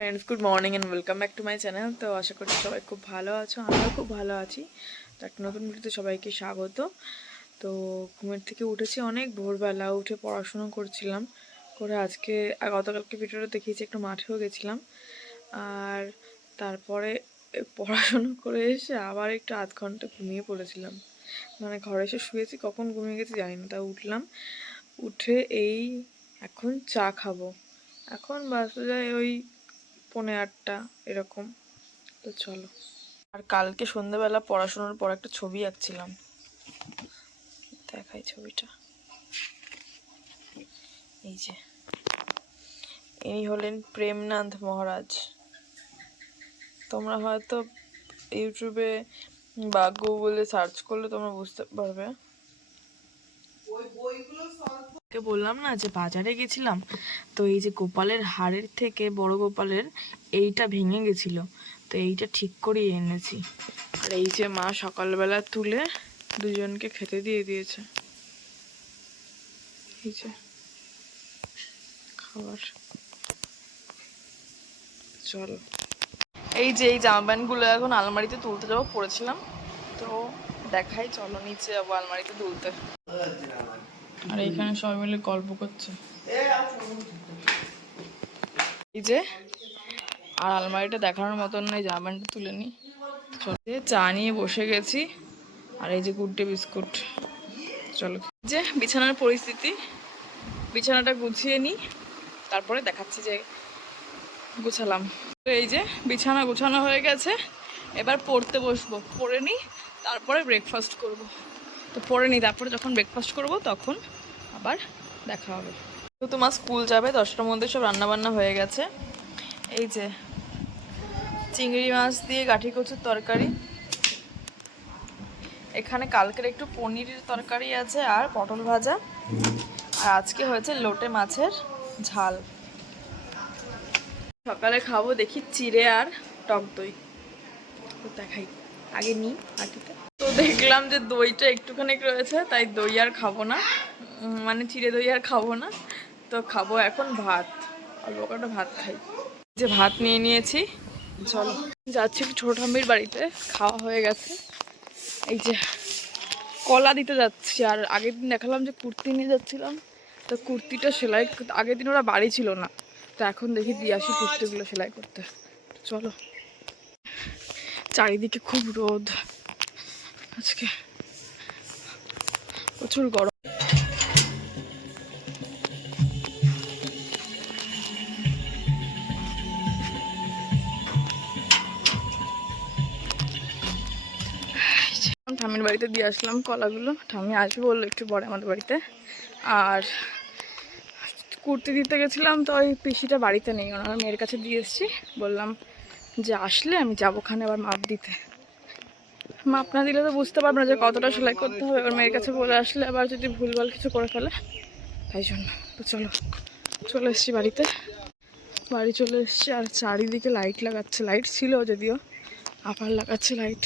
Friends good morning and welcome back to my channel তো আশা করছি সবাই খুব ভালো আছো, আমিও খুব ভালো আছি। তো একটা নতুন ভিডিওতে সবাইকে স্বাগত। তো ঘুমের থেকে উঠেছি অনেক, ভোরবেলা উঠে পড়াশুনো করছিলাম। করে আজকে গতকালকে ভিডিওটা দেখিয়েছি, একটু মাঠেও গেছিলাম। আর তারপরে পড়াশুনো করে এসে আবার একটু আধ ঘণ্টা ঘুমিয়ে পড়েছিলাম। মানে ঘরে এসে শুয়েছি, কখন ঘুমিয়ে গেছি জানি না তা উঠলাম। উঠে এই এখন চা খাব। এখন বাজতে যায় ওই পৌনে আটটা, এরকম। তো চলো। আর কালকে সন্ধ্যাবেলা পড়াশোনার পর একটা ছবি আঁকছিলাম। দেখাই ছবিটা। এই যে। ইনি হলেন প্রেমনাথ মহারাজ। তোমরা হয়তো ইউটিউবে বা গুগলে সার্চ করলে তোমরা বুঝতে পারবে। কে বললাম না যে বাজারে গেছিলাম, তো এই যে গোপালের হাড়ের থেকে বড় গোপালের এইটা ভেঙে গেছিল, তো এইটা ঠিক করিয়ে এনেছি। আর এই যে মা সকালবেলা তুলে দুজনকে খেতে দিয়ে দিয়েছে। এই যে খাবার। চলো। এই যে এই জামা প্যান্টগুলো এখন আলমারিতে তুলতে যাব, পড়েছিলাম, তো দেখাই, চলো নিচে যাব আলমারিতে তুলতে। আর এইখানে সবাই মিলে গল্প করছে। এই যে, আর আলমারিটা দেখানোর মতন নয় জামা প্যান্টটা তুলে নি। চা নিয়ে বসে গেছি, আর এই যে গুড্ডে বিস্কুট। চলো যে বিছানার পরিস্থিতি। বিছানাটা গুছিয়ে নিই তারপরে দেখাচ্ছি যে গুছালাম। তো এই যে বিছানা গুছানো হয়ে গেছে, এবার পড়তে বসবো। পড়ে নিই তারপরে ব্রেকফাস্ট করব। তো পড়ে নিই, তারপরে যখন ব্রেকফাস্ট করব, তখন আবার দেখা হবে। তো তোমার স্কুল যাবে, দশটার মধ্যে সব রান্নাবান্না হয়ে গেছে। এই যে, চিংড়ি মাছ দিয়ে গাঠি কচুর তরকারি। এখানে কালকের একটু পনিরের তরকারি আছে আর পটল ভাজা। আর আজকে হয়েছে লোটে মাছের ঝাল। সকালে খাব দেখি চিড়ে আর টক দই। দেখাই, আগে নিই আটিতে দেখলাম যে দইটা একটুখানি রয়েছে, তাই দই আর খাব না। মানে চিড়ে দই আর খাব না। তো খাব এখন ভাত অল্প কটা ভাত খাই। যে ভাত নিয়ে নিয়েছি, চলো। যাচ্ছি ছোট ঠাম্মির বাড়িতে, খাওয়া হয়ে গেছে। এই যে কলা দিতে যাচ্ছি, আর আগের দিন দেখালাম যে কুর্তি নিয়ে যাচ্ছিলাম। তো কুর্তিটা সেলাই আগের দিন ওরা বাড়ি ছিল না। তো এখন দেখি দিয়ে আসি কুর্তিগুলো সেলাই করতে। চলো। চারিদিকে খুব রোদ। আজকে প্রচুর গরম। ঠামির বাড়িতে দিয়ে আসলাম কলাগুলো। ঠাম্মি আসবে বলল একটু পরে আমাদের বাড়িতে। আর কুর্তি দিতে গেছিলাম, তো ওই পিসিটা বাড়িতে নেই, ওনার মেয়ের কাছে দিয়ে এসেছি। বললাম যে আসলে আমি যাব ওখানে আবার মাপ দিতে। মাপ না দিলে তো বুঝতে পারব না যে কতটা সেলাই করতে হবে। এবার মেয়ের কাছে বলে আসলে আবার যদি ভুলভাল কিছু করে ফেলে, তাই জন্য। তো চলো, চলে এসেছি বাড়িতে। বাড়ি চলে এসেছি আর চারিদিকে লাইট লাগাচ্ছে। লাইট ছিল যদিও, আবার লাগাচ্ছে লাইট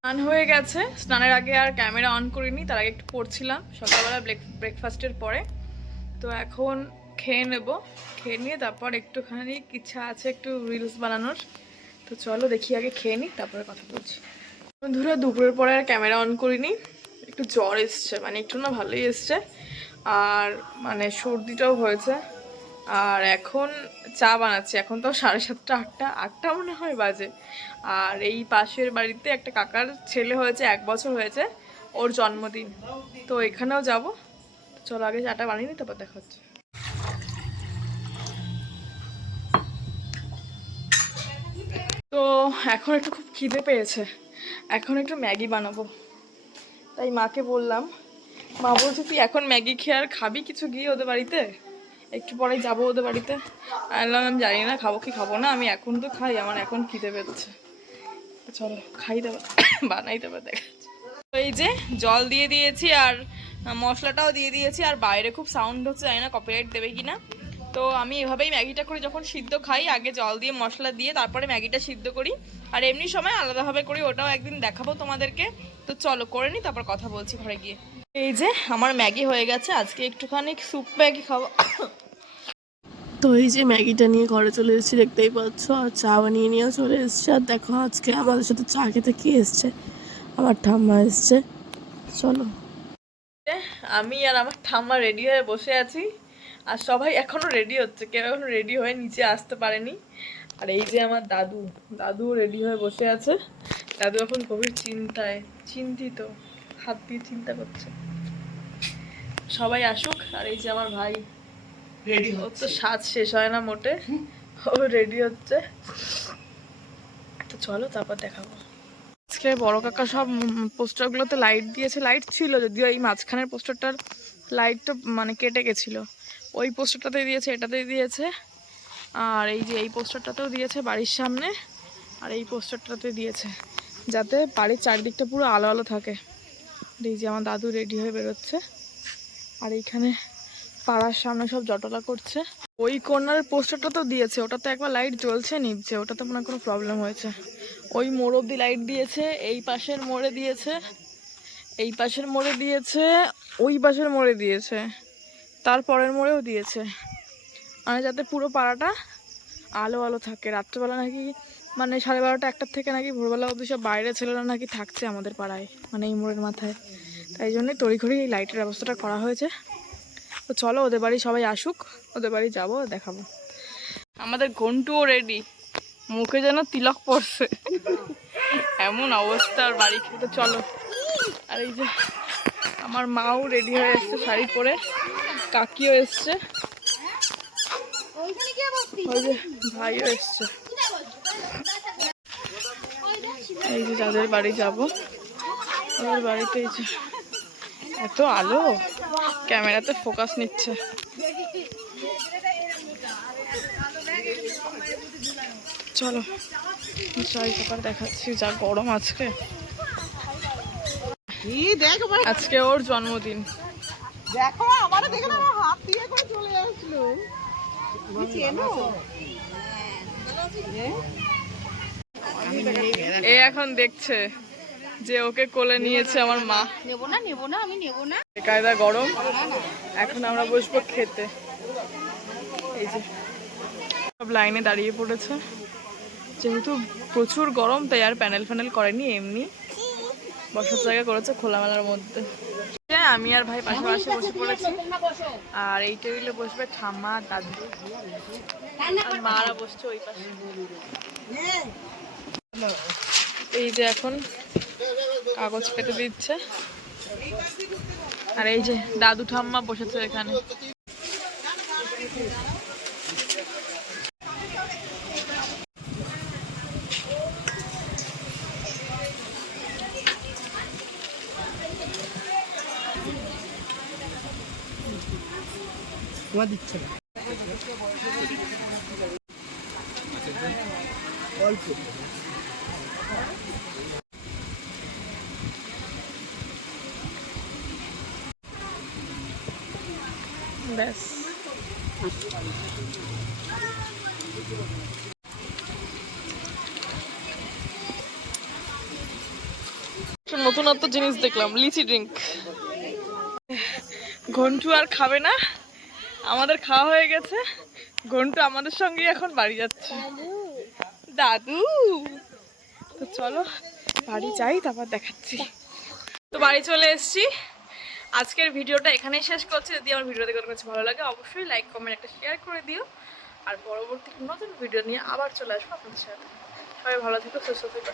স্নান হয়ে গেছে। স্নানের আগে আর ক্যামেরা অন করিনি, তার আগে একটু পড়ছিলাম। সকালবেলা ব্রেকফাস্টের পরে। তো এখন খেয়ে নেব। খেয়ে নিয়ে তারপর একটুখানি ইচ্ছা আছে একটু রিলস বানানোর। তো চলো দেখি আগে খেয়ে নিই তারপরে কথা বলছি। বন্ধুরা, দুপুরের পরে আর ক্যামেরা অন করিনি। একটু জ্বর এসছে মানে একটু না ভালোই এসছে। আর মানে সর্দিটাও হয়েছে। আর এখন চা বানাচ্ছি, এখন তো সাড়ে সাতটা, আটটা আটটা মনে হয় বাজে। আর এই পাশের বাড়িতে একটা কাকার ছেলে হয়েছে, এক বছর হয়েছে, ওর জন্মদিন। তো এখানেও যাব। চলো আগে চাটা বানিয়ে নিই তারপর দেখা হচ্ছে। তো এখন একটু খুব খিদে পেয়েছে। এখন একটু ম্যাগি বানাবো। তাই মাকে বললাম, মা বলছে তুই এখন ম্যাগি খেয়ে আর খাবি কিছু গিয়ে ওদের বাড়িতে? একটু পরে যাব ওদের বাড়িতে। আমি আমি জানি না, খাব কি খাব না, আমি এখন তো খাই, আমার এখন খিদে পেয়েছে। চলো, খাই দেবো বানাই দেবো তো এই যে জল দিয়ে দিয়েছি আর মশলাটাও দিয়ে দিয়েছি, আর বাইরে খুব সাউন্ড হচ্ছে, জানি না কপিরাইট দেবে কি না তো আমি এভাবেই ম্যাগিটা করি যখন সিদ্ধ খাই আগে জল দিয়ে মশলা দিয়ে তারপরে ম্যাগিটা সিদ্ধ করি। আর এমনি সময় আলাদাভাবে করি ওটাও একদিন দেখাবো তোমাদেরকে। তো চলো করে নিই তারপর কথা বলছি ঘরে গিয়ে। এই যে আমার ম্যাগি হয়ে গেছে আজকে একটুখানি স্যুপ ম্যাগি খাব। তো এই যে ম্যাগিটা নিয়ে ঘরে চলে এসেছি দেখতেই পাচ্ছ আর চা বানিয়ে নিয়ে চলে এসেছি। আর দেখো আজকে আমাদের সাথে চা খেতে কে এসছে? আমার ঠাম্মা এসছে। চলো। আমি আর আমার ঠাম্মা রেডি হয়ে বসে আছি। আর সবাই এখনও রেডি হচ্ছে। কেউ এখনও রেডি হয়ে নিচে আসতে পারেনি। আর এই যে আমার দাদু দাদু রেডি হয়ে বসে আছে। দাদু এখন গভীর চিন্তায় চিন্তিত হাত দিয়ে চিন্তা করছে। সবাই আসুক আর এই যে আমার ভাই রেডি ওর তো সাজ শেষ হয় না মোটে। ও রেডি হচ্ছে। তো চলো তারপর দেখাবো। আজকে বড় কাকা সব পোস্টারগুলোতে লাইট দিয়েছে। লাইট ছিল যদিও এই মাঝখানের পোস্টারটার লাইট তো মানে কেটে গেছিল। ওই পোস্টারটাতে দিয়েছে, এটাতেই দিয়েছে। আর এই যে এই পোস্টারটাতেও দিয়েছে বাড়ির সামনে, আর এই পোস্টারটাতে দিয়েছে, যাতে বাড়ির চারিদিকটা পুরো আলো আলো থাকে এই যে আমার দাদু রেডি হয়ে বেরোচ্ছে, আর এইখানে পাড়ার সামনে সব জটলা করছে। ওই কর্নারের পোস্টারটা তো দিয়েছে, ওটাতে একবার লাইট জ্বলছে নিচ্ছে ওটাতে মনে কোনো প্রবলেম হয়েছে। ওই মোড় অব্দি লাইট দিয়েছে, এই পাশের মোড়ে দিয়েছে, এই পাশের মোড়ে দিয়েছে, ওই পাশের মোড়ে দিয়েছে। তারপরের মোড়েও দিয়েছে। মানে যাতে পুরো পাড়াটা আলো আলো থাকে। রাত্রেবেলা নাকি মানে সাড়ে বারোটা একটার থেকে নাকি ভোরবেলা অবধি সব বাইরে ছেলেরা নাকি থাকছে আমাদের পাড়ায় মানে এই মোড়ের মাথায়। তাই জন্যই তড়িঘড়ি এই লাইটের ব্যবস্থাটা করা হয়েছে। তো চলো ওদের বাড়ি সবাই আসুক, ওদের বাড়ি যাব, দেখাবো। আমাদের ঘন্টুও রেডি মুখে যেন তিলক পড়ছে। এমন অবস্থা বাড়ি খেতে, চলো। আর এই যে আমার মাও রেডি হয়ে এসছে শাড়ি পরে। কাকিও এসছে। ওই যে ভাইও এসছে। এই যে যাদের বাড়ি যাব ওদের বাড়িতে এই যে এত আলো ক্যামেরাতে ফোকাস নিচ্ছে। চলো চাই পেপার দেখাচ্ছি যা গরম আজকে। দেখ আজকে ওর জন্মদিন। দেখো আমার দেখে আমার হাত দিয়ে করে চলে আসলো। চেনো? এ এখন দেখছে যে ওকে কোলে নিয়েছে আমার মা। নেব না নেব না আমি নেব না। কায়দা গরম এখন আমরা বসবো খেতে। এই যে সব লাইনে দাঁড়িয়ে পড়েছে। যেহেতু প্রচুর গরম তাই আর প্যানেল ফ্যানেল করেনি এমনি। বসার জায়গা করেছে খোলামেলার মধ্যে। আমি আর ভাই পাশাপাশি বসে পড়েছি। আর এই টেবিলে বসবে ঠাম্মা দাদু। আর মারা বসছে ওই পাশে। এই যে এখন কাগজ কেটে দিচ্ছে। আর এই যে দাদু ঠাম্মা বসেছে এখানে। তোমার দিচ্ছে না। নতুনত্ব জিনিস দেখলাম লিচি ড্রিঙ্ক ঘন্টু আর খাবে না। আমাদের খাওয়া হয়ে গেছে। ঘন্টু আমাদের সঙ্গে এখন বাড়ি যাচ্ছে। দাদু! তো চলো, বাড়ি যাই, তারপর দেখাচ্ছি। তো বাড়ি চলে এসেছি। আজকের ভিডিওটা এখানেই শেষ করছি। যদি আমার ভিডিও দেখে কাছে ভালো লাগে, অবশ্যই লাইক কমেন্ট একটা শেয়ার করে দিও। আর পরবর্তী নতুন ভিডিও নিয়ে আবার চলে আসব আপনাদের সাথে। সবাই ভালো থেকো, সুস্থ থেকো